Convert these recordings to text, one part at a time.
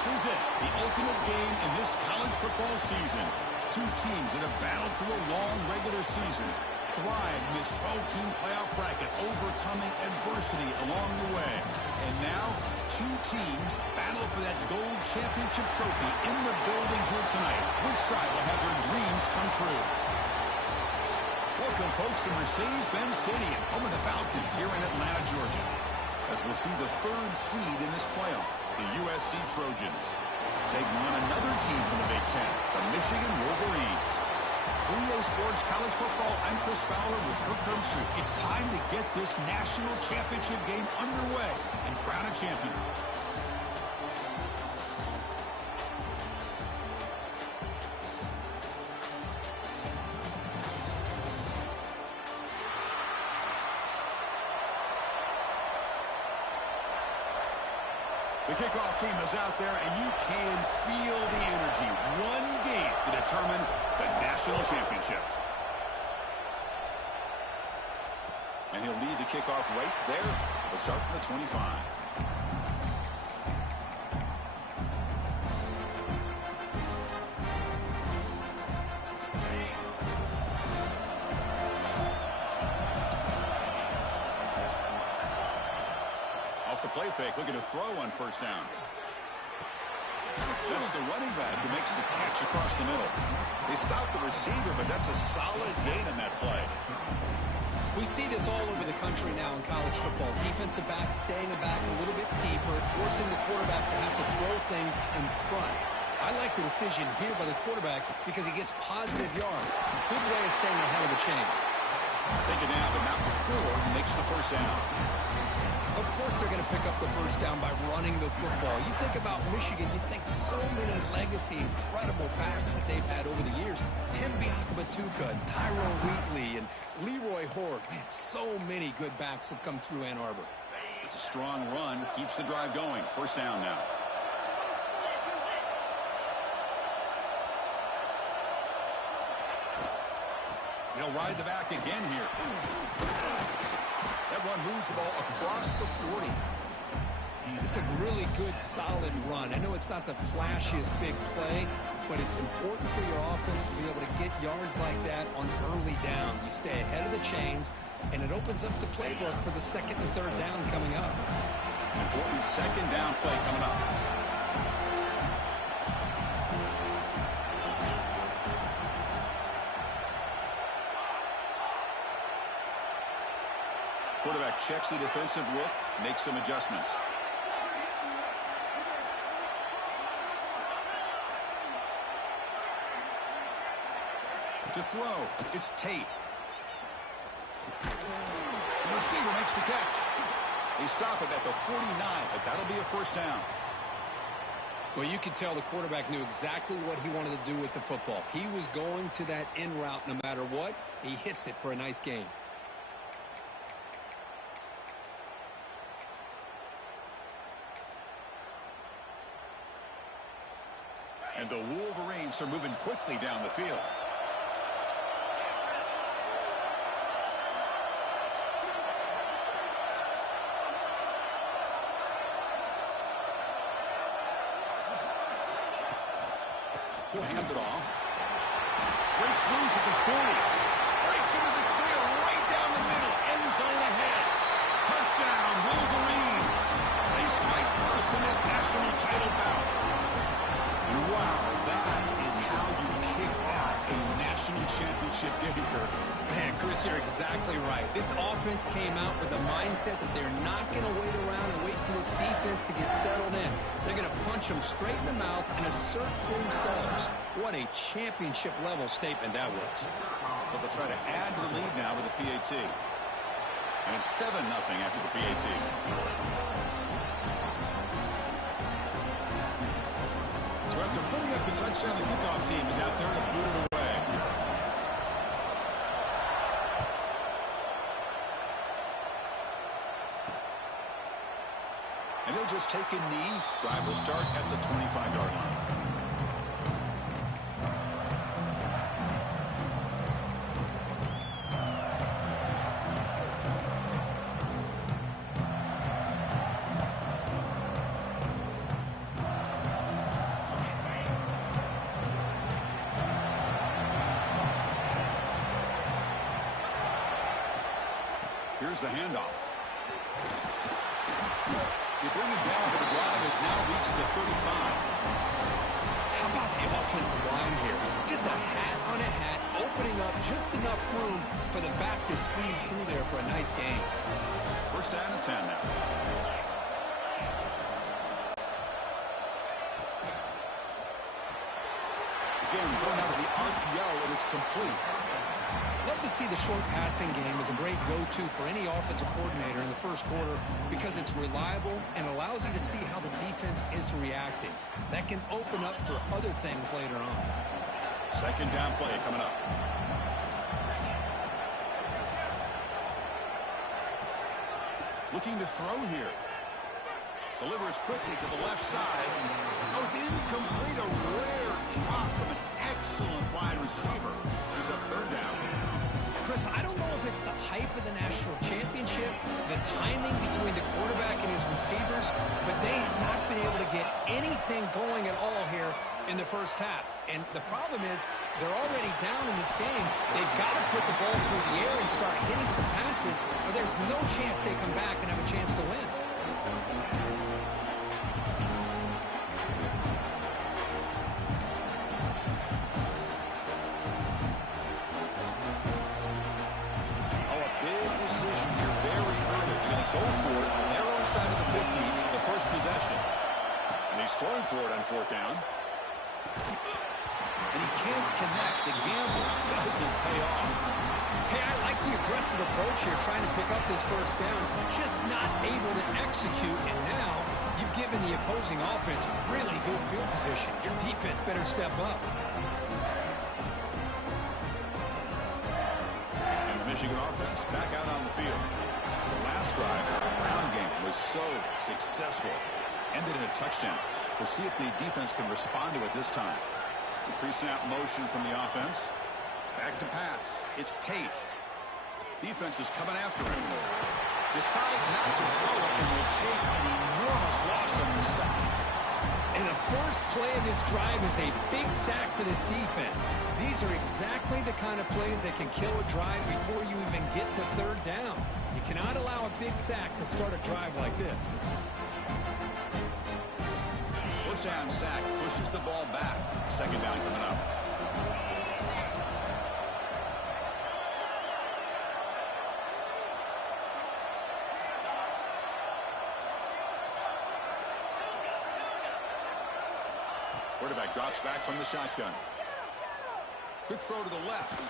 This is it, the ultimate game in this college football season. Two teams that have battled through a long regular season, thrived in this 12-team playoff bracket, overcoming adversity along the way. And now, two teams battle for that gold championship trophy in the building here tonight. Which side will have their dreams come true? Welcome, folks, to Mercedes-Benz Stadium, home of the Falcons here in Atlanta, Georgia, as we'll see the third seed in this playoff, the USC Trojans, taking on another team from the Big Ten, the Michigan Wolverines. 3A Sports College Football, I'm Chris Fowler with Kirk Herbstreit. It's time to get this national championship game underway and crown a champion. The kickoff team is out there, and you can feel the energy. One game to determine the national championship. And he'll lead the kickoff right there. We'll start from the 25. Play fake, looking to throw on first down. That's the running back who makes the catch across the middle. They stopped the receiver, but that's a solid gain in that play. We see this all over the country now in college football. Defensive backs staying back a little bit deeper, forcing the quarterback to have to throw things in front. I like the decision here by the quarterback because he gets positive yards. It's a good way of staying ahead of the chains. Take it down, but not before he makes the first down. Of course they're going to pick up the first down by running the football. You think about Michigan, you think so many legacy, incredible backs that they've had over the years. Tim Biakabatuka, and Tyrone Wheatley, and Leroy Horde. Man, so many good backs have come through Ann Arbor. It's a strong run, keeps the drive going. First down now. He'll ride the back again here. That one moves the ball across the 40. It's a really good, solid run. I know it's not the flashiest big play, but it's important for your offense to be able to get yards like that on early downs. You stay ahead of the chains, and it opens up the playbook for the second and third down coming up. Important second down play coming up. Quarterback checks the defensive look, makes some adjustments. To throw, it's Tate. The receiver makes the catch. They stop it at the 49, but that'll be a first down. Well, you could tell the quarterback knew exactly what he wanted to do with the football. He was going to that in route no matter what. He hits it for a nice gain. And the Wolverines are moving quickly down the field. He'll hand it off. Breaks loose at the 40. Breaks into the clear right down the middle. End zone ahead. Touchdown, Wolverines. They strike first in this national title bout. Wow, that is how you kick off a national championship game, Kirk. Man, Chris, you're exactly right. This offense came out with a mindset that they're not going to wait around and wait for this defense to get settled in. They're going to punch them straight in the mouth and assert themselves. What a championship-level statement that was. So they'll try to add to the lead now with the PAT. And it's 7-0 after the PAT. So after putting up the touchdown, the kickoff team is out there to boot it away. And he'll just take a knee. Drive will start at the 25-yard line. Here's the handoff. You bring it down, but the drive has now reached the 35. How about the offensive line here? Just a hat on a hat, opening up just enough room for the back to squeeze through there for a nice gain. First down and 10 now. Again, thrown out of the RPO, and it's complete. Love to see the short passing game as a great go-to for any offensive coordinator in the first quarter because it's reliable and allows you to see how the defense is reacting. That can open up for other things later on. Second down play coming up. Looking to throw here. Delivers quickly to the left side. Oh, it's incomplete. A rare drop from an excellent wide receiver. He's up third down. Chris, I don't know if it's the hype of the national championship, the timing between the quarterback and his receivers, but they have not been able to get anything going at all here in the first half. And the problem is they're already down in this game. They've got to put the ball through the air and start hitting some passes, or there's no chance they come back and have a chance to win. Throwing for it on fourth down. And he can't connect. The gamble doesn't pay off. Hey, I like the aggressive approach here, trying to pick up this first down. Just not able to execute, and now you've given the opposing offense really good field position. Your defense better step up. And the Michigan offense back out on the field. The last drive, the ground game was so successful. Ended in a touchdown. We'll see if the defense can respond to it this time. The pre-snap motion from the offense. Back to pass. It's Tate. Defense is coming after him. Decides not to throw it and will take an enormous loss on the sack. And the first play of this drive is a big sack for this defense. These are exactly the kind of plays that can kill a drive before you even get the third down. You cannot allow a big sack to start a drive like this. First down sack pushes the ball back. Second down coming up. Quarterback drops back from the shotgun. Quick throw to the left.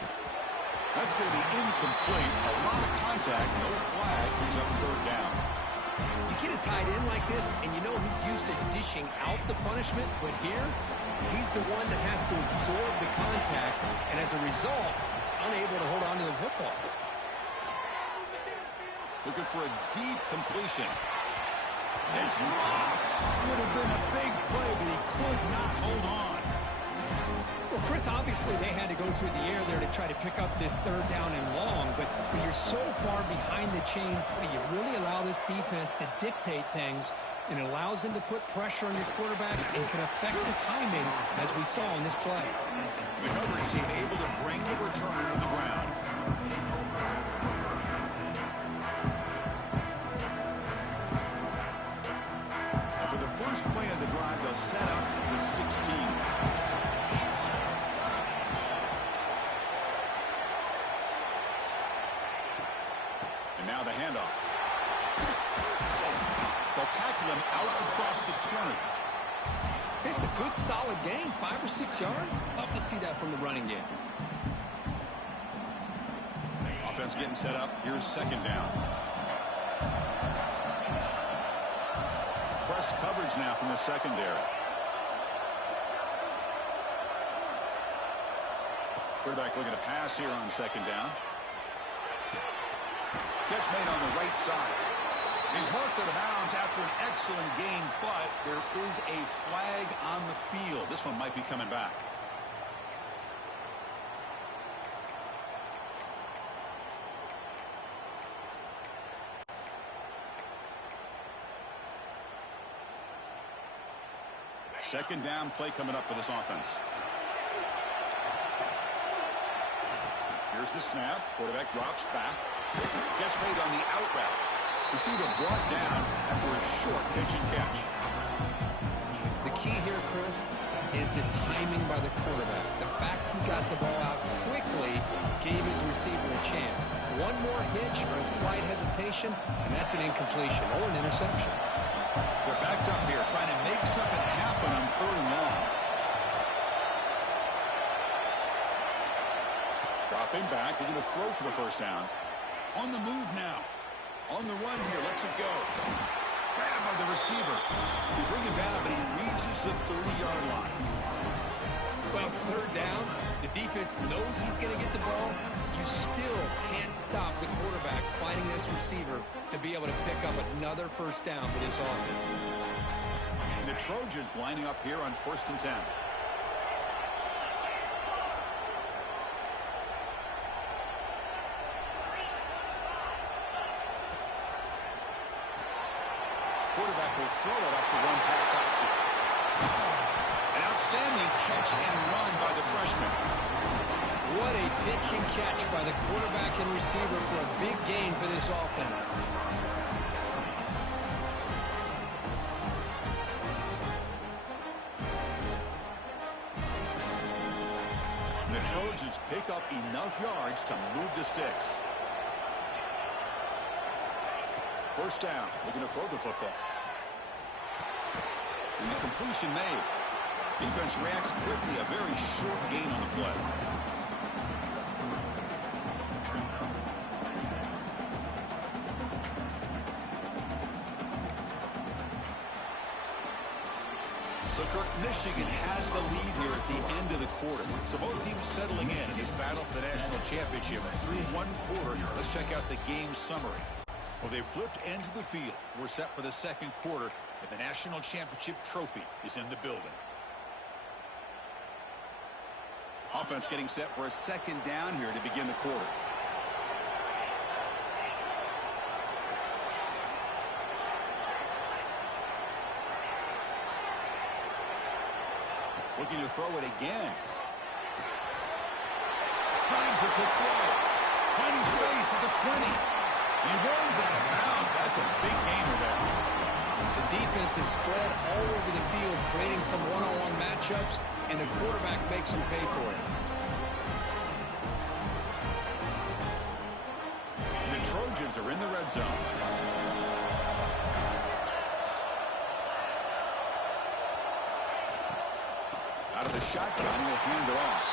That's going to be incomplete. A lot of contact, no flag. Brings up third down. You get a tight end like this, and you know he's used to dishing out the punishment, but here, he's the one that has to absorb the contact, and as a result, he's unable to hold on to the football. Looking for a deep completion. It's dropped. Would have been a big play, but he could not hold on. Well, Chris, obviously they had to go through the air there to try to pick up this third down and long, but when you're so far behind the chains, you really allow this defense to dictate things, and it allows them to put pressure on your quarterback and can affect the timing, as we saw in this play. The coverage team able to bring the returner to the ground. And for the first play of the drive, they'll set up at the 16. Now the handoff. They'll tackle him out across the 20. It's a good, solid game, 5 or 6 yards. Love to see that from the running game. Offense getting set up. Here's second down. Press coverage now from the secondary. Quarterback looking to pass here on second down. Catch made on the right side. He's marked out of bounds after an excellent game, but there is a flag on the field. This one might be coming back. Second down play coming up for this offense. Here's the snap. Quarterback drops back. Gets made on the out route. Receiver brought down after a short pitch and catch. The key here, Chris, is the timing by the quarterback. The fact he got the ball out quickly gave his receiver a chance. One more hitch or a slight hesitation, and that's an incompletion or an interception. They're backed up here trying to make something happen on 3rd and long. Dropping back. They're going to throw for the first down. On the move now. On the run here. Lets it go. Grabbed by the receiver. They bring him down, but he reaches the 30-yard line. Well, it's 3rd down. The defense knows he's going to get the ball. You still can't stop the quarterback finding this receiver to be able to pick up another first down for this offense. The Trojans lining up here on 1st and 10. Quarterback will throw it off the one pass option. An outstanding catch and run by the freshman. What a pitch and catch by the quarterback and receiver for a big gain for this offense. And the Trojans pick up enough yards to move the sticks. First down. Looking to throw the football. And the completion made. Defense reacts quickly. A very short gain on the play. So, Kirk, Michigan has the lead here at the end of the quarter. So both teams settling in this battle for the national championship through one quarter. Let's check out the game summary. Well, they've flipped ends of the field. We're set for the second quarter, and the national championship trophy is in the building. Offense getting set for a second down here to begin the quarter. Looking to throw it again. Signs the quick throw. Finding space at the 20. He runs out of bounds. That's a big gainer there. The defense is spread all over the field, creating some one-on-one matchups, and the quarterback makes them pay for it. The Trojans are in the red zone. Out of the shotgun, he'll hand it off.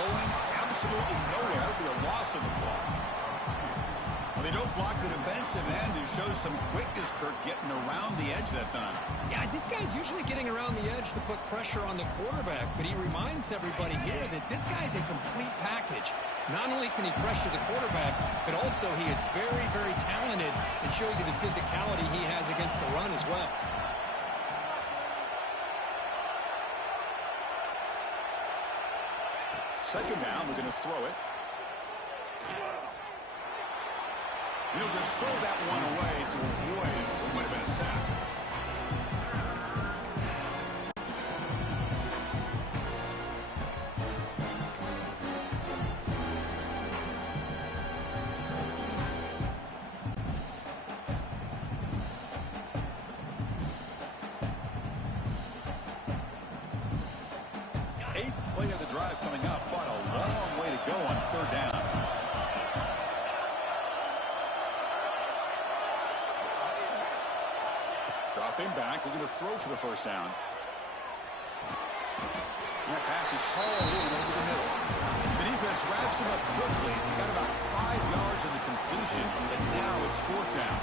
Going absolutely nowhere. It'll be a loss of the ball. Well, they don't block the defensive end, who shows some quickness, Kirk, getting around the edge that time. Yeah, this guy's usually getting around the edge to put pressure on the quarterback, but he reminds everybody here that this guy's a complete package. Not only can he pressure the quarterback, but also he is very, very talented and shows you the physicality he has against the run as well. Second down, we're going to throw it. He'll just throw that one away to avoid what might have been a sack. Eighth play of the drive coming up, but a long way to go on 3rd down. Dropping back, we're going to throw for the first down. And that pass is hauled in over the middle. The defense wraps him up quickly. Got about 5 yards in the completion, but now it's 4th down.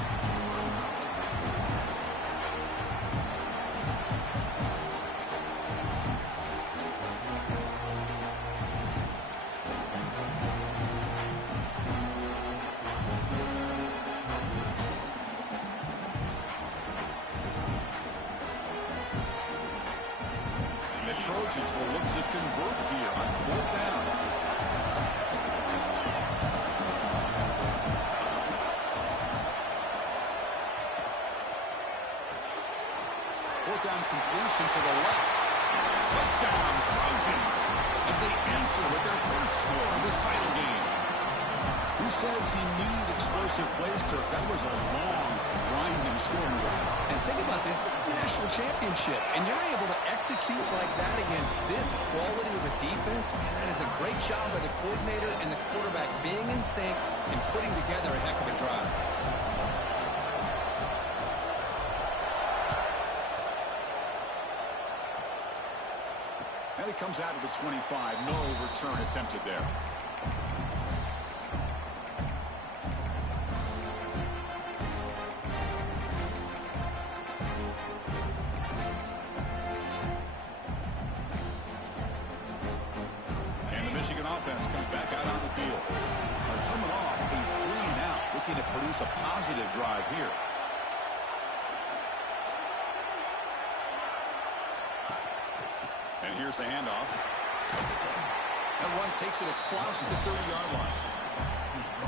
Trojans will look to convert here on 4th down. 4th down completion to the left. Touchdown, Trojans, as they answer with their first score of this title game. Who says you need explosive plays, Kirk? That was a long, grinding scoring drive. And think about this. This is the national championship, and you're able to execute like that against this quality of a defense. Man, that is a great job by the coordinator and the quarterback being in sync and putting together a heck of a drive. And it comes out of the 25. No return attempted there. Offense comes back out on the field. They're coming off a 3-and-out, looking to produce a positive drive here. And here's the handoff. That run takes it across the 30-yard line.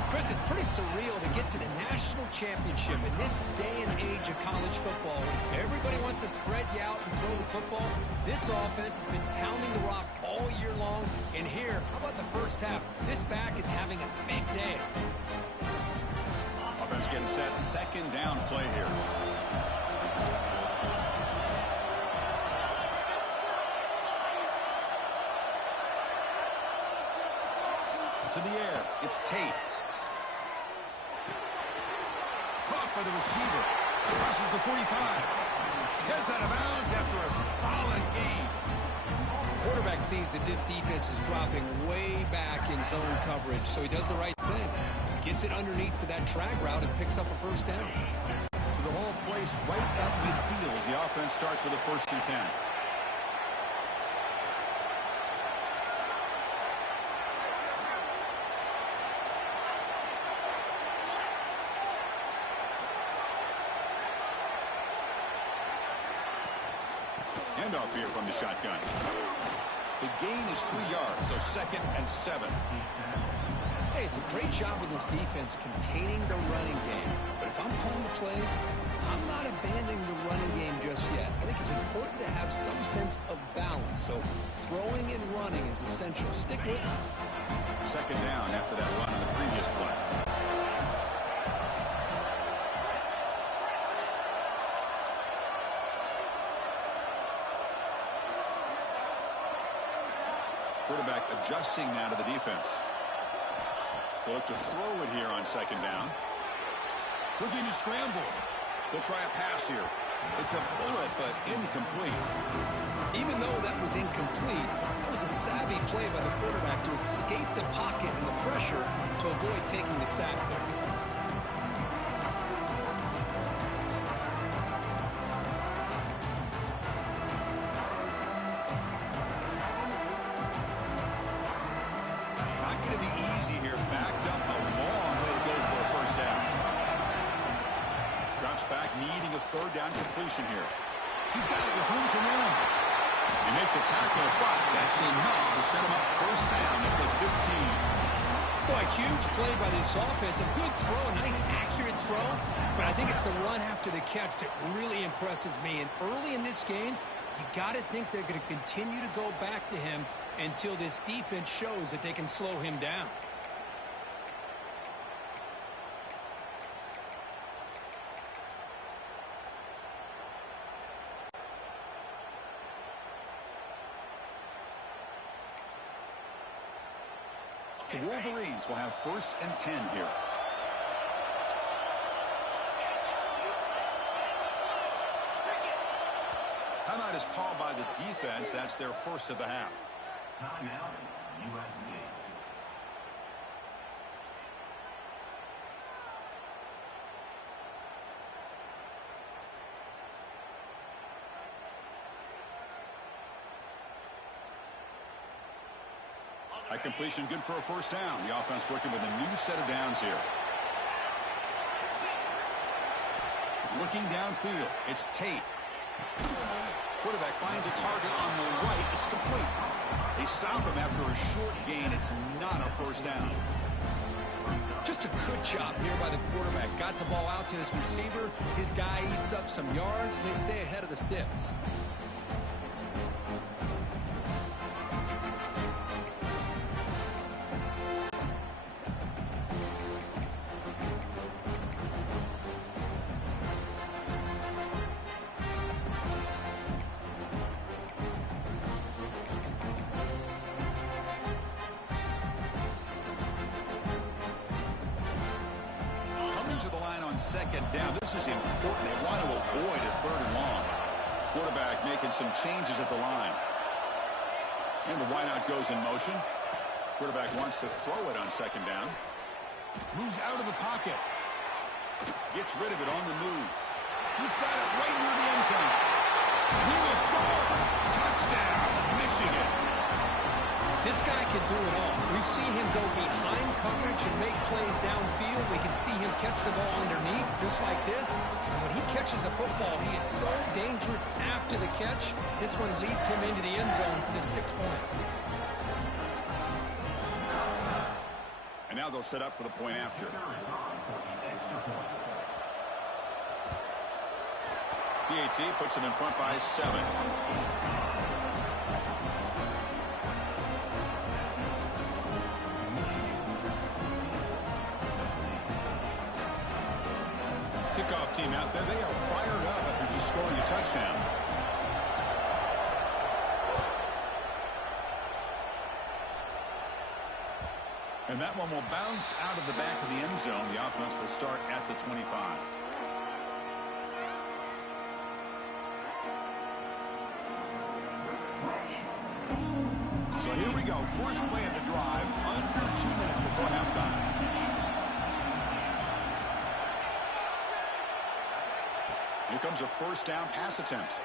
Chris, it's pretty surreal to get to the national championship in this day and age of college football. Everybody wants to spread you out and throw the football. This offense has been pounding the rock all year long. And here, how about the first half? This back is having a big day. Offense getting set. Second down play here. To the air. It's Tate. Caught by the receiver. Crosses the 45. Gets out of bounds after a solid gain. Quarterback sees that this defense is dropping way back in zone coverage, so he does the right thing. Gets it underneath to that drag route and picks up a first down. To the hole placed right at midfield as the offense starts with a 1st and 10. Handoff here from the shotgun. The gain is 3 yards, so 2nd and 7. Hey, it's a great job of this defense containing the running game. But if I'm calling the plays, I'm not abandoning the running game just yet. I think it's important to have some sense of balance. So throwing and running is essential. Stick with it. 2nd down after that run on the previous play. Quarterback adjusting now to the defense. They look to throw it here on 2nd down. Looking to scramble. They'll try a pass here. It's a bullet, but incomplete. Even though that was incomplete, that was a savvy play by the quarterback to escape the pocket and the pressure to avoid taking the sack there. Needing a 3rd down completion here. He's got it with room to run. You make the tackle, but that's enough to set him up 1st down at the 15. Boy, huge play by this offense. A good throw, a nice accurate throw. But I think it's the run after the catch that really impresses me. And early in this game, you got to think they're going to continue to go back to him until this defense shows that they can slow him down. The Wolverines will have 1st and 10 here. Timeout is called by the defense. That's their 1st of the half. Timeout, USC. That completion good for a 1st down. The offense working with a new set of downs here. Looking downfield, it's Tate. Quarterback finds a target on the right. It's complete. They stop him after a short gain. It's not a 1st down. Just a good job here by the quarterback. Got the ball out to his receiver. His guy eats up some yards, and they stay ahead of the sticks. second down. This is important. They want to avoid a third and long. Quarterback making some changes at the line. And the wideout goes in motion. Quarterback wants to throw it on second down. Moves out of the pocket. Gets rid of it on the move. He's got it right near the end zone. He will score. Touchdown, Michigan. This guy can do it all. We've seen him go behind coverage and make plays downfield. We can see him catch the ball underneath, just like this. And when he catches a football, he is so dangerous after the catch. This one leads him into the end zone for the 6 points. And now they'll set up for the point after. PAT puts him in front by 7. Kickoff team out there. They are fired up after just scoring a touchdown. And that one will bounce out of the back of the end zone. The offense will start at the 25. So here we go. First play of the drive under 2 minutes before halftime. Here comes a first down pass attempt.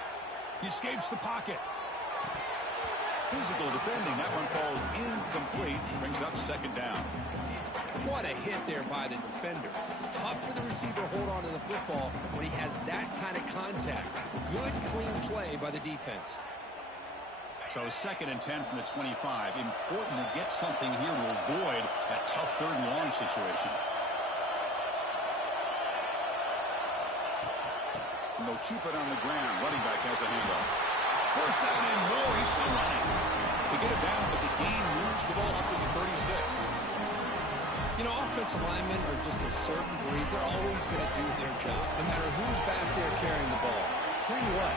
He escapes the pocket. Physical defending. That one falls incomplete. Brings up second down. What a hit there by the defender. Tough for the receiver to hold on to the football when he has that kind of contact. Good, clean play by the defense. So 2nd and 10 from the 25. Important to get something here to avoid that tough third and long situation. And they'll keep it on the ground. Running back has a handoff. First down and more. He's still running. They get it down, but the gain moves the ball up to the 36. You know, offensive linemen are just a certain breed. They're always going to do their job, no matter who's back there carrying the ball. Tell you what,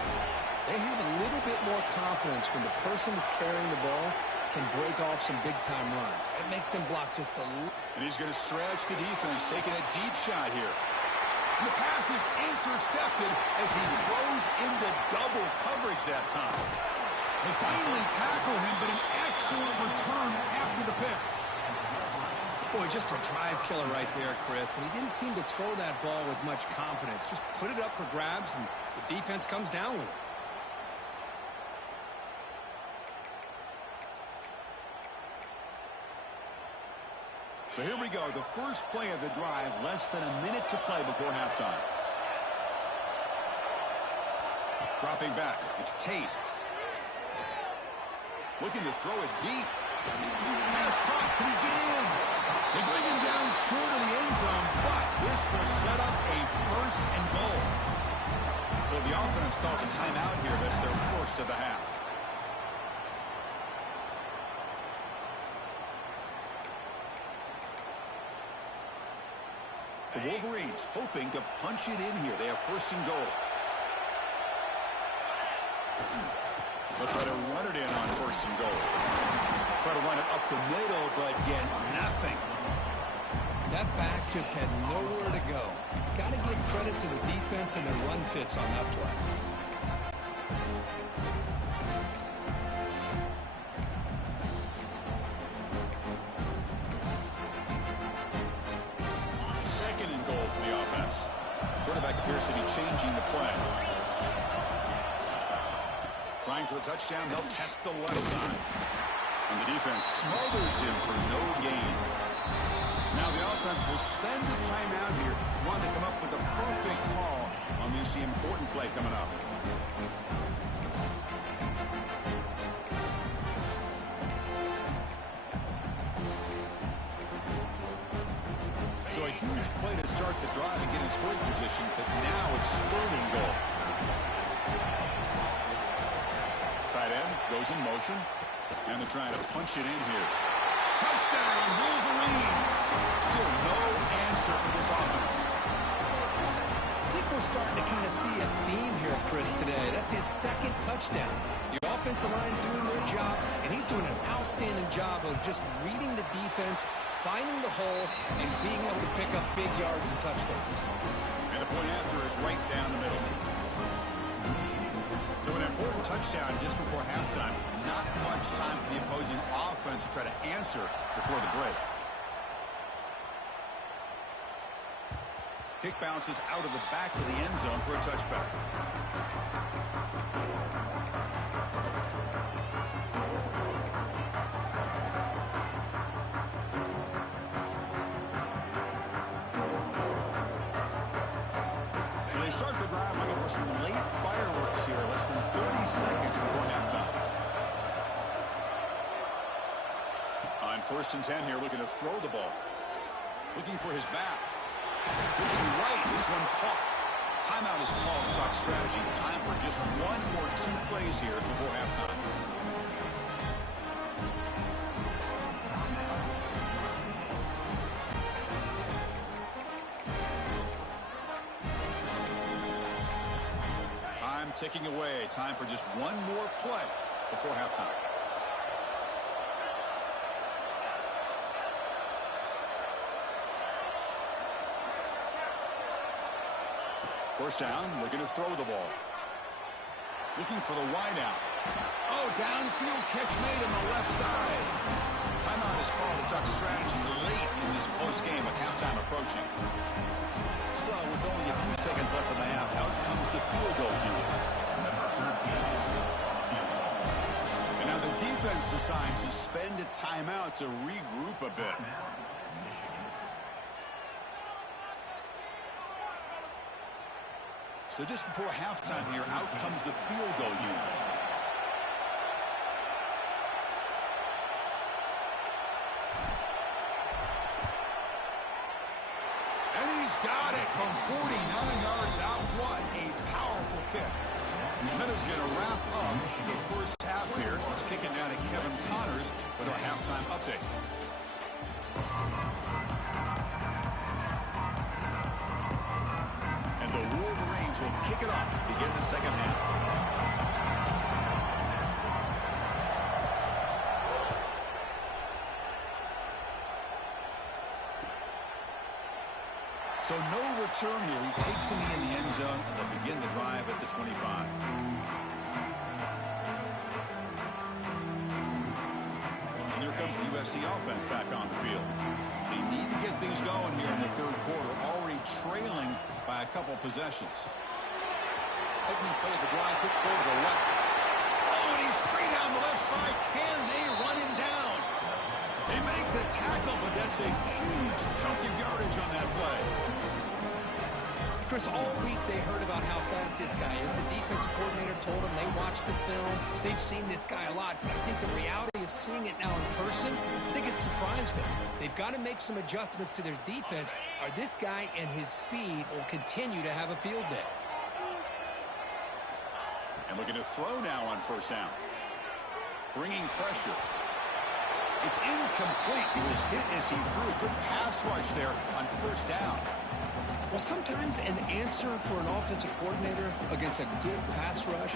they have a little bit more confidence when the person that's carrying the ball can break off some big-time runs. That makes them block just a little. And he's going to stretch the defense, taking a deep shot here. And the pass is intercepted as he throws into double coverage that time. They finally tackle him, but an excellent return after the pick. Boy, just a drive killer right there, Chris. And he didn't seem to throw that ball with much confidence. Just put it up for grabs, and the defense comes down with it. So here we go, the first play of the drive, less than a minute to play before halftime. Dropping back, it's Tate. Looking to throw it deep. Pass caught, can he get in? They bring him down short of the end zone, but this will set up a 1st and goal. So the offense calls a timeout here. That's their first of the half. The Wolverines hoping to punch it in here. They have 1st and goal. They'll try to run it in on 1st and goal. Try to run it up the middle, but get nothing. That back just had nowhere to go. Got to give credit to the defense and their run fits on that play. Quarterback appears to be changing the play. Trying for the touchdown, they'll test the left side. And the defense smothers him for no gain. Now the offense will spend the timeout here, wanting to come up with a perfect call on this important play coming up. So a huge play to start the drive and get in scoring position, but now it's 3rd and goal. Tight end goes in motion, and they're trying to punch it in here. Touchdown, Wolverines! Still no answer for this offense. I think we're starting to kind of see a theme here, Chris, today. That's his 2nd touchdown. The offensive line doing their job, and he's doing an outstanding job of just reading the defense, finding the hole, and being able to pick up big yards and touchdowns. the point after is right down the middle. So an important touchdown just before halftime. Not much time for the opposing offense to try to answer before the break. Kick bounces out of the back of the end zone for a touchback. So they start the drive looking for some late fireworks here, less than 30 seconds before halftime. On 1st and 10 here, looking to throw the ball. Looking for his back. Looking right, this one caught. Timeout is called to talk strategy. Time for just 1 or 2 plays here before halftime. Time ticking away. Time for just 1 more play before halftime. First down, looking to throw the ball. Looking for the wide out. Oh, downfield catch made on the left side. Timeout is called to talk strategy late in this close game with halftime approaching. So, with only a few seconds left in the half, out comes the field goal unit. And now the defense decides to spend a timeout to regroup a bit. So just before halftime here, out comes the field goal unit. And he's got it from 49 yards out. What a powerful kick. That is going to wrap up the first half here. Let's kick it down to Kevin Connors with our halftime update. And the Wolverines will kick it off to begin the second half. So no return here. He takes him in the end zone, and they'll begin the drive at the 25. And here comes the USC offense back on the field. They need to get things going here in the third quarter, already trailing by a couple possessions. Opening play of the drive, quick throw to the left. Oh, and he's free down the left side. Can they run him down? They make the tackle, but that's a huge chunk of yardage on that play. Chris, all week they heard about how fast this guy is. The defense coordinator told them they watched the film. They've seen this guy a lot. But I think the reality of seeing it now in person, I think it's surprised them. They've got to make some adjustments to their defense, or this guy and his speed will continue to have a field day. And looking to throw now on first down. Bringing pressure. It's incomplete. He was hit as he threw. Good pass rush there on first down. Well, sometimes an answer for an offensive coordinator against a good pass rush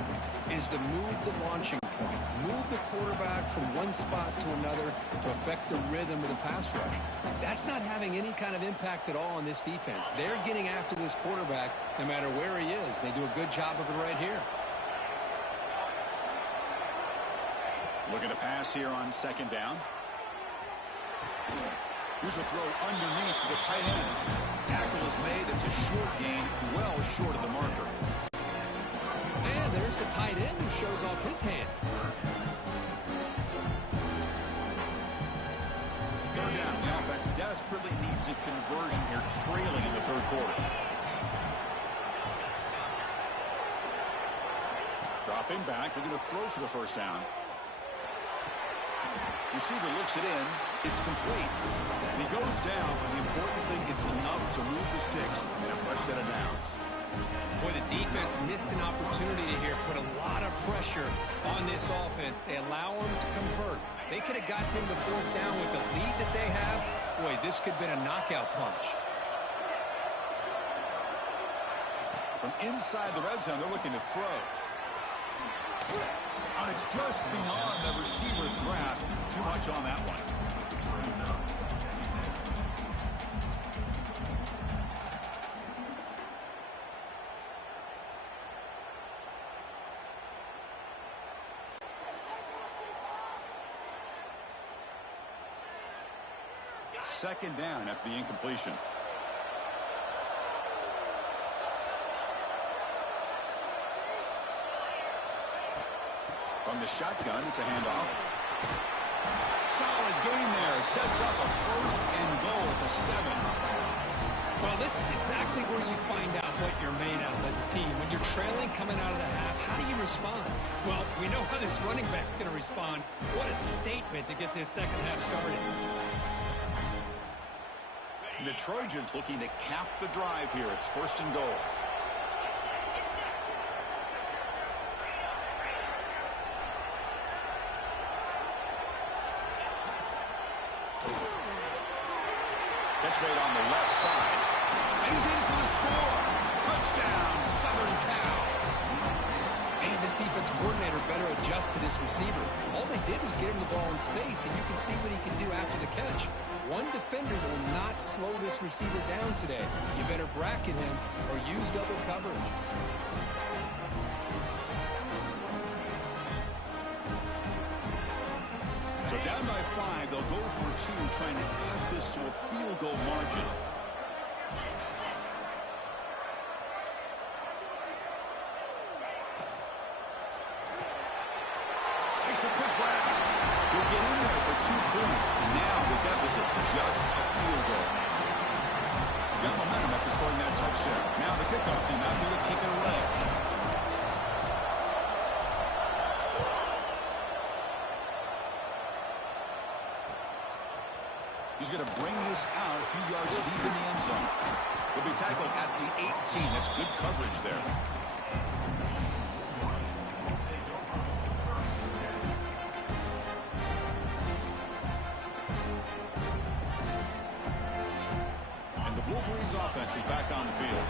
is to move the launching point. Move the quarterback from one spot to another to affect the rhythm of the pass rush. That's not having any kind of impact at all on this defense. They're getting after this quarterback no matter where he is. They do a good job of it right here. Looking to pass here on second down. Here's a throw underneath to the tight end. Tackle is made. It's a short gain, well short of the marker. And there's the tight end who shows off his hands. Third down. The offense desperately needs a conversion here, trailing in the third quarter. Dropping back, looking to throw for the first down. Receiver looks it in. It's complete. And he goes down, but the important thing is enough to move the sticks and a fresh set of downs. Boy, the defense missed an opportunity here, put a lot of pressure on this offense. They allow them to convert. They could have got them to fourth down with the lead that they have. Boy, this could have been a knockout punch. From inside the red zone, they're looking to throw. And it's just beyond the receiver's grasp. Too much on that one. Second down after the incompletion. From the shotgun, it's a handoff. Solid gain there. Sets up a first and goal at the 7. Well, this is exactly where you find out what you're made of as a team. When you're trailing coming out of the half, how do you respond? Well, we know how this running back's going to respond. What a statement to get this second half started. And the Trojans looking to cap the drive here. It's first and goal. Catch made on the left side. And he's in for the score. Touchdown, Southern Cal. Man, this defense coordinator better adjust to this receiver. All they did was get him the ball in space, and you can see what he can do after the catch. One defender will not slow this receiver down today. You better bracket him or use double coverage. So down by 5, they'll go for 2, trying to cut this to a field goal margin. Makes a quick grab. He'll get in there for 2 points. Now the deficit just a field goal. Got momentum after scoring that touchdown. Now the kickoff team out there to kick it away. He's going to bring this out a few yards deep in the end zone. He'll be tackled at the 18. That's good coverage there. And the Wolverines offense is back on the field.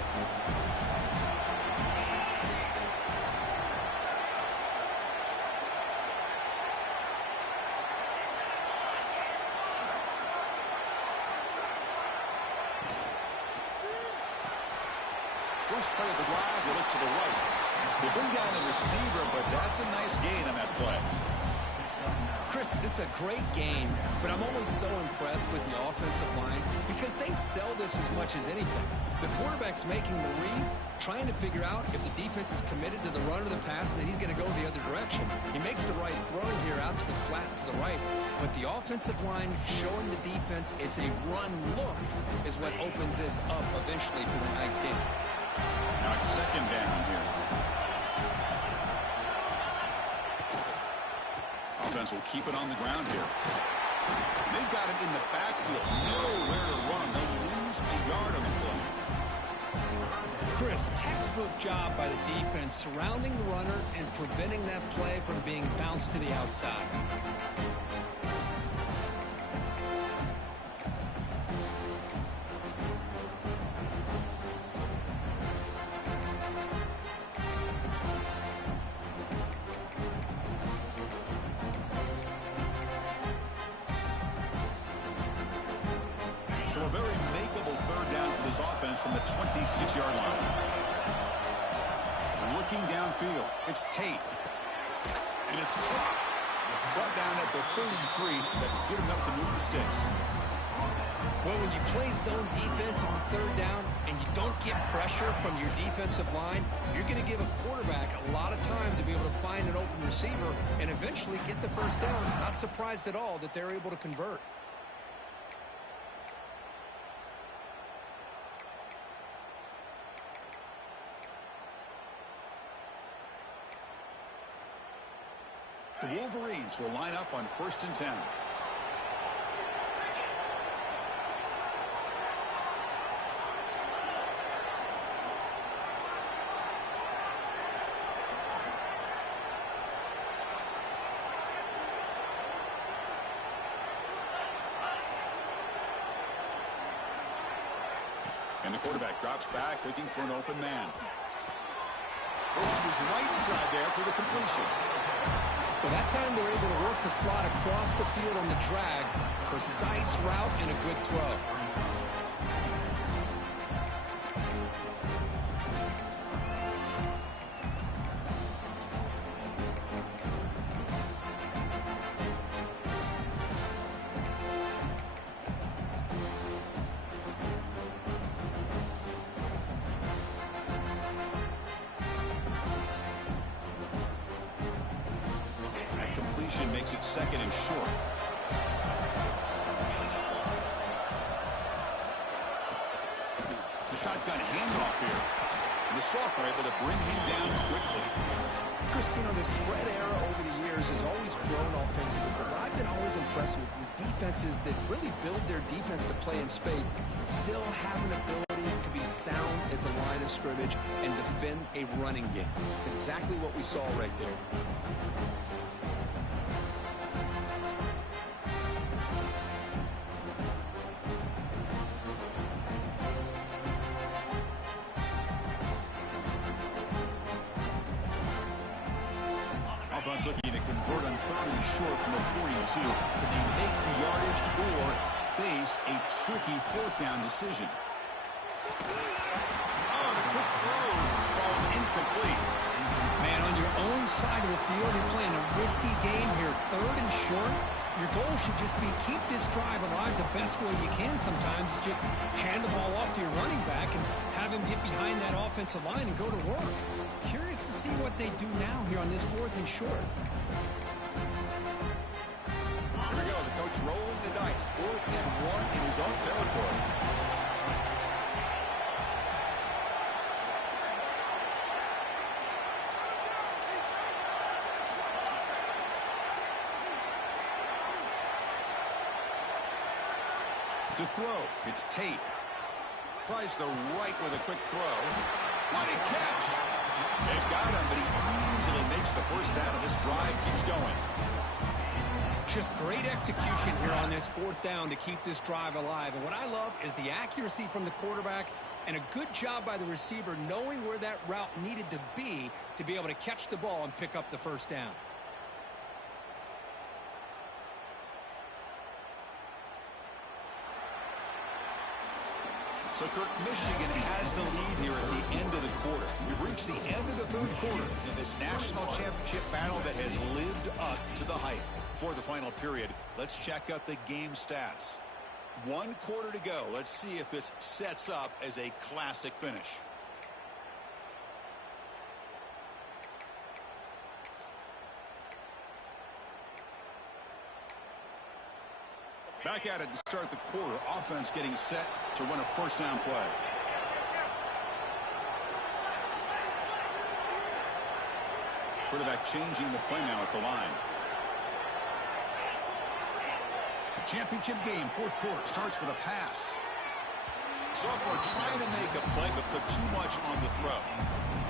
First play of the drive, they look to the right. They bring down the receiver, but that's a nice gain on that play. Chris, this is a great game, but I'm always so impressed with the offensive line because they sell this as much as anything. The quarterback's making the read, trying to figure out if the defense is committed to the run or the pass, and then he's going to go the other direction. He makes the right throw here out to the flat to the right, but the offensive line showing the defense it's a run look is what opens this up eventually for the nice game. Now it's second down here. Offense will keep it on the ground here. They've got him in the backfield. Nowhere to run. They'll lose a yard on the play. Chris, textbook job by the defense surrounding the runner and preventing that play from being bounced to the outside. So a very makeable third down for this offense from the 26-yard line. Looking downfield, it's Tate. And it's caught. Brought down at the 33. That's good enough to move the sticks. Well, when you play zone defense on third down and you don't get pressure from your defensive line, you're going to give a quarterback a lot of time to be able to find an open receiver and eventually get the first down. Not surprised at all that they're able to convert. The Wolverines will line up on 1st and 10. And the quarterback drops back, looking for an open man. Goes to his right side there for the completion. Well, that time they're able to work the slot across the field on the drag. Precise route and a good throw. makes it 2nd and short. The shotgun handoff here. And the Sox are able to bring him down quickly. Christine, the spread era over the years has always grown offensively, but what I've been always impressed with defenses that really build their defense to play in space still have an ability to be sound at the line of scrimmage and defend a running game. It's exactly what we saw right there. Offense looking to convert on 3rd and short from the 42. Can they make the yardage or face a tricky 4th down decision? Oh, the quick throw falls incomplete. Man, on your own side of the field, you're playing a risky game here. 3rd and short. Your goal should just be keep this drive alive the best way you can sometimes. Just hand the ball off to your running back and have him get behind that offensive line and go to work. Curious to see what they do now here on this 4th and short. Here we go, the coach rolling the dice. 4th and 1 in his own territory. To throw, it's Tate. Tries the right with a quick throw. What a catch! They've got him, but he easily makes the first down, and this drive keeps going. Just great execution here on this 4th down to keep this drive alive. And what I love is the accuracy from the quarterback and a good job by the receiver knowing where that route needed to be able to catch the ball and pick up the first down. So, Kirk, Michigan has the lead here at the end of the quarter. We've reached the end of the 3rd quarter in this national championship battle that has lived up to the hype. For the final period, let's check out the game stats. 1 quarter to go. Let's see if this sets up as a classic finish. Back at it to start the quarter. Offense getting set to run a 1st down play. Quarterback changing the play now at the line. The championship game, 4th quarter, starts with a pass. Sophomore trying to make a play, but put too much on the throw.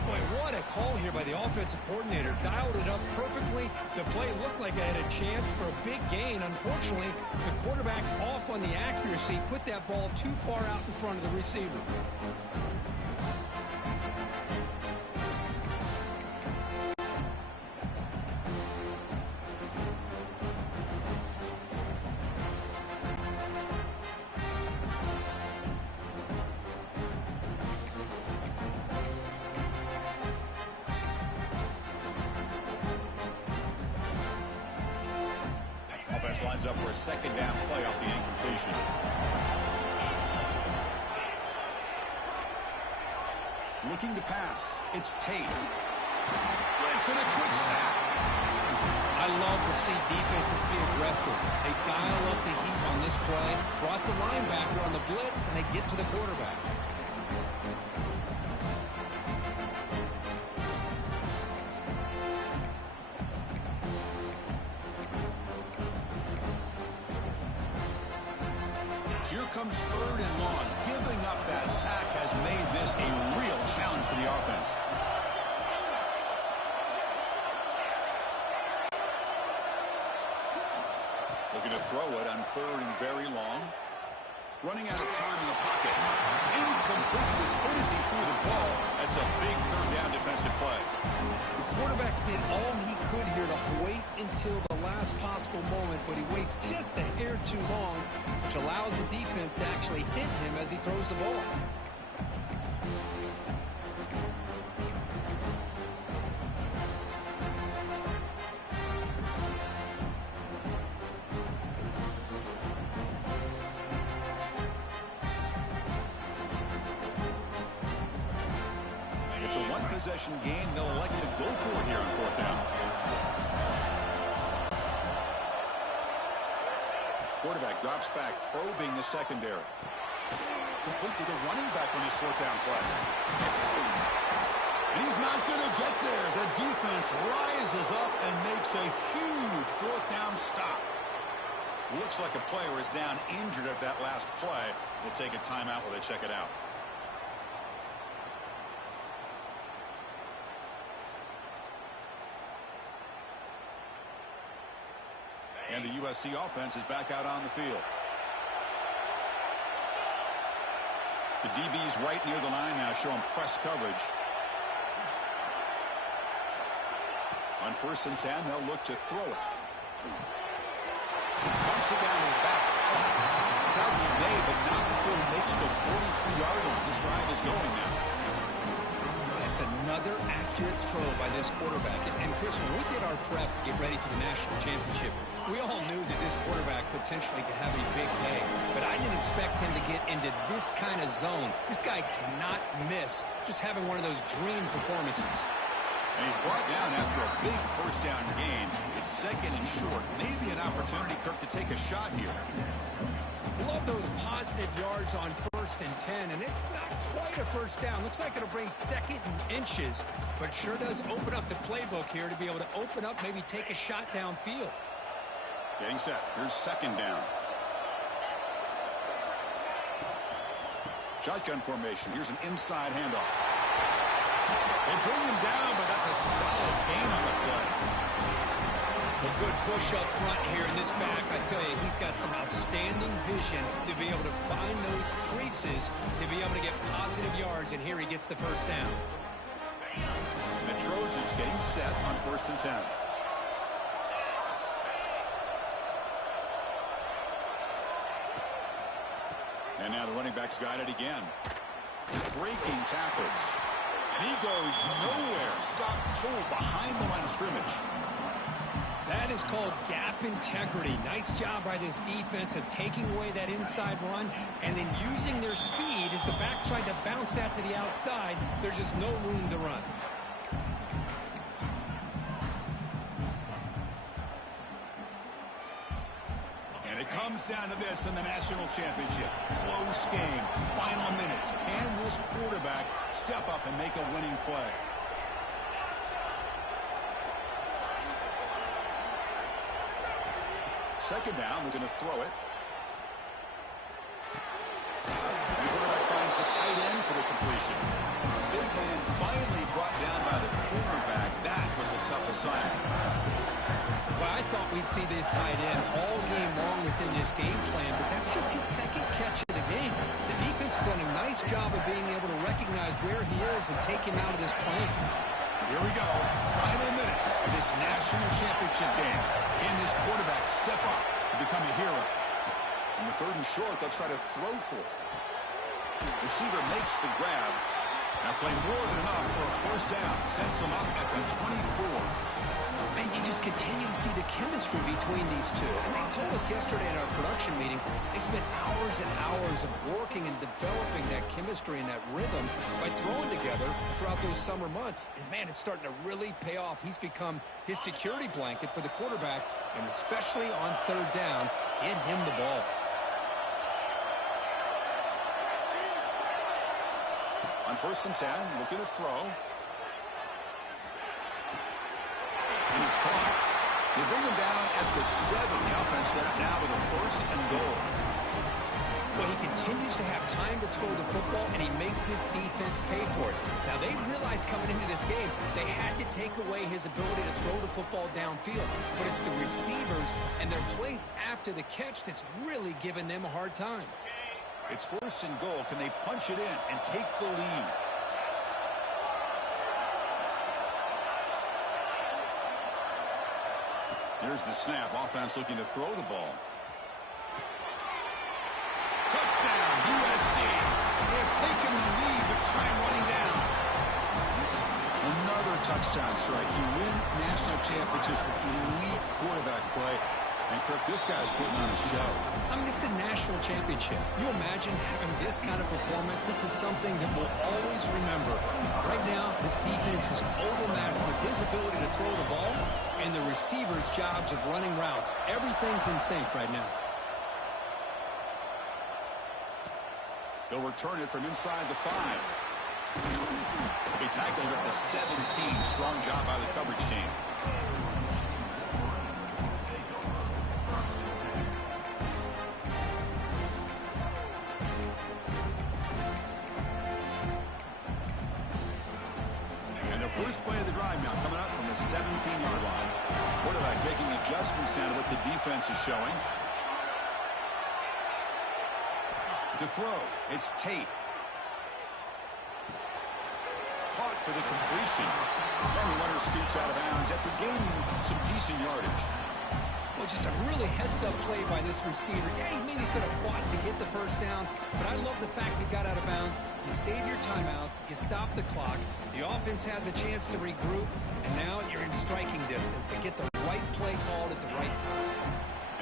Boy, what a call here by the offensive coordinator. Dialed it up perfectly. The play looked like it had a chance for a big gain. Unfortunately, the quarterback off on the accuracy, put that ball too far out in front of the receiver. Lines up for a 2nd down play off the incompletion. Looking to pass. It's Tate. Blitz and a quick sack. I love to see defenses be aggressive. They dial up the heat on this play, brought the linebacker on the blitz, and they get to the quarterback. Here comes 3rd and long. Giving up that sack has made this a real challenge for the offense. Looking to throw it on 3rd and very long. Running out of time in the pocket. Incomplete as good as he threw the ball. That's a big 3rd down defensive play. The quarterback did all he could here to wait until the last possible moment, but he waits just a hair too long, which allows the defense to actually hit him as he throws the ball. It's a one-possession game they'll elect to go for here on 4th down. Quarterback drops back, probing the secondary. Complete to the running back on his fourth down play. And he's not going to get there. The defense rises up and makes a huge fourth down stop. Looks like a player is down injured at that last play. We'll take a timeout while they check it out. And the USC offense is back out on the field. The DB's right near the line now, showing press coverage. On 1st and 10, they'll look to throw it. Pumps it down and back. Tacle's made, but not before he makes the 43-yard line. This drive is going now. That's another accurate throw by this quarterback. And Chris, when we did our prep to get ready for the national championship, we all knew that this quarterback potentially could have a big day. But I didn't expect him to get into this kind of zone. This guy cannot miss just having one of those dream performances. And he's brought down after a big first down gain. It's 2nd and short. Maybe an opportunity, Kirk, to take a shot here. Love those positive yards on 1st and 10, and it's not quite a first down. Looks like it'll bring 2nd and inches, but sure does open up the playbook here to be able to open up, maybe take a shot downfield. Getting set. Here's 2nd down. Shotgun formation. Here's an inside handoff. They bring him down, but that's a solid gain on the play. A good push up front here in this back. I tell you, he's got some outstanding vision to be able to find those creases, to be able to get positive yards, and here he gets the first down. The Trojans getting set on 1st and 10. And now the running back's got it again. Breaking tackles. And he goes nowhere. Stop pull behind the line of scrimmage. That is called gap integrity. Nice job by this defense of taking away that inside run and then using their speed as the back tried to bounce that to the outside. There's just no room to run. And it comes down to this in the national championship. Close game. Final minutes. Can this quarterback step up and make a winning play? Second down, we're going to throw it. And the quarterback finds the tight end for the completion. Big man finally brought down by the cornerback. That was a tough assignment. Well, I thought we'd see this tight end all game long within this game plan, but that's just his 2nd catch of the game. The defense has done a nice job of being able to recognize where he is and take him out of this plan. Here we go. Final minutes of this national championship game. Can this quarterback step up and become a hero? In the 3rd and short, they'll try to throw for it. Receiver makes the grab. Now playing more than enough for a first down. Sends him up at the 24. And you just continue to see the chemistry between these two. And they told us yesterday in our production meeting, they spent hours and hours of working and developing that chemistry and that rhythm by throwing together throughout those summer months. And, man, it's starting to really pay off. He's become his security blanket for the quarterback, and especially on 3rd down, get him the ball. On 1st and 10, looking to throw. And it's caught. They bring him down at the 7. The offense set up now with a 1st and goal. Well, he continues to have time to throw the football, and he makes his defense pay for it. Now, they realized coming into this game they had to take away his ability to throw the football downfield. But it's the receivers and their plays after the catch that's really giving them a hard time. It's 1st and goal. Can they punch it in and take the lead? Here's the snap. Offense looking to throw the ball. Touchdown, USC. They have taken the lead with time running down. Another touchdown strike. You win national championships with elite quarterback play. And, Kirk, this guy's putting on a show. I mean, this is a national championship. You imagine having this kind of performance? This is something that we'll always remember. Right now, this defense is overmatched with his ability to throw the ball and the receivers' jobs of running routes. Everything's in sync right now. He'll return it from inside the 5. He tackled at the 17. Strong job by the coverage team. And the first play of the drive now coming up from the 17-yard line. Quarterback making adjustments down to what the defense is showing. To throw, it's Tate. Caught for the completion. And the runner scoots out of bounds after gaining some decent yardage. Well, just a really heads-up play by this receiver. Yeah, he maybe could have fought to get the first down, but I love the fact he got out of bounds. You save your timeouts, you stop the clock, the offense has a chance to regroup, and now you're in striking distance to get the right play called at the right time.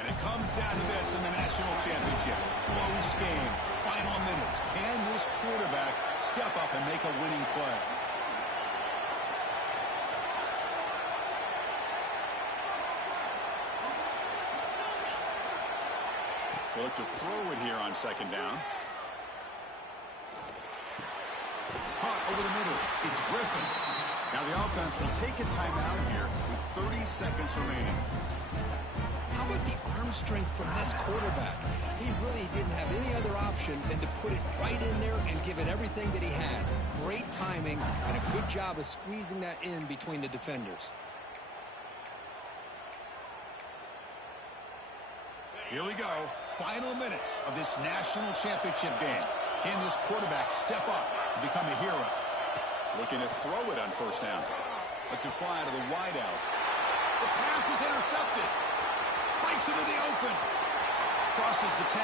And it comes down to this in the national championship. Close game, final minutes. Can this quarterback step up and make a winning play? They look to throw it here on second down. Caught over the middle. It's Griffin. Now the offense will take a timeout here with 30 seconds remaining. How about the arm strength from this quarterback? He really didn't have any other option than to put it right in there and give it everything that he had. Great timing and a good job of squeezing that in between the defenders. Here we go. Final minutes of this national championship game. Can this quarterback step up and become a hero? Looking to throw it on first down. Lets it fly to the wideout. The pass is intercepted. Breaks into the open. Crosses the 10.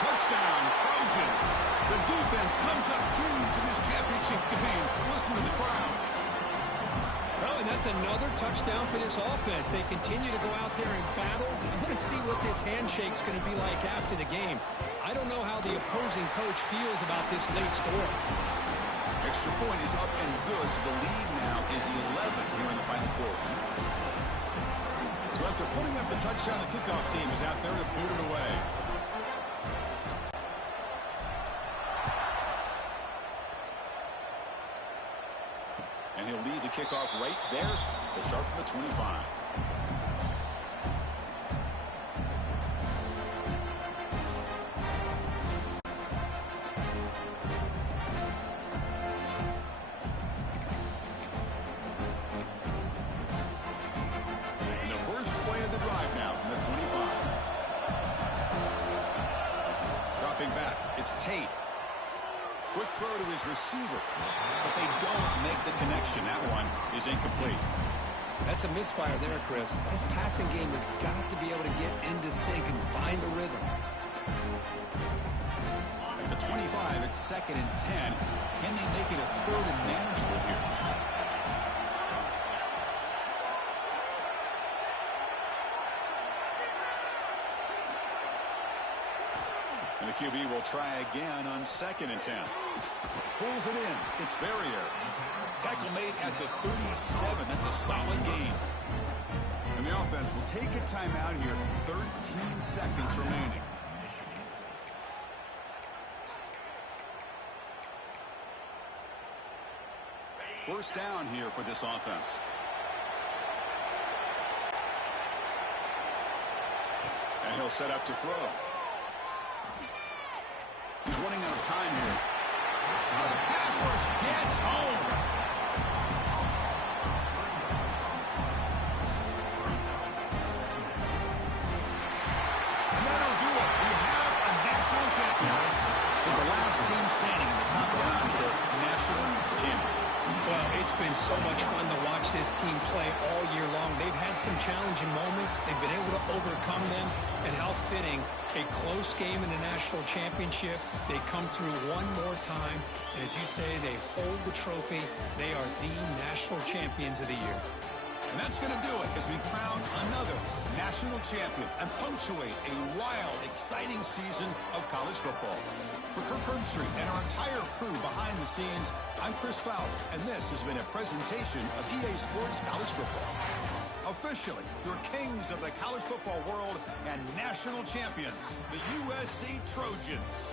Touchdown, Trojans. The defense comes up huge in this championship game. Listen to the crowd. Well, and that's another touchdown for this offense. They continue to go out there and battle. I'm going to see what this handshake's going to be like after the game. I don't know how the opposing coach feels about this late score. Extra point is up and good, so the lead now is 11 here in the final quarter. So after putting up the touchdown, the kickoff team is out there to boot it away. And he'll lead the kickoff right there to start from the 25. And the first play of the drive now from the 25. Dropping back, it's Tate. Quick throw to his receiver, but they don't make the connection. That one is incomplete. That's a misfire there, Chris. This passing game has got to be able to get into sync and find a rhythm. At the 25, it's 2nd and 10. Can they make it a 3rd and manageable here? And the QB will try again on 2nd and 10. Pulls it in. It's Barrier. Tackle made at the 37. That's a solid gain. And the offense will take a timeout here. 13 seconds remaining. First down here for this offense. And he'll set up to throw. He's running out of time here. The pass rush gets home. And that'll do it. We have a national champion. With the last team standing in the top round for national champions. Well, it's been so much fun to watch this team play all year long. They've had some challenging moments. They've been able to overcome them. And how fitting, a close game in the national championship. They come through one more time. And as you say, they hold the trophy. They are the national champions of the year. And that's going to do it as we crown another national champion and punctuate a wild, exciting season of college football. For Kirk Herbstreit and our entire crew behind the scenes, I'm Chris Fowler, and this has been a presentation of EA Sports College Football. Officially, your kings of the college football world and national champions, the USC Trojans.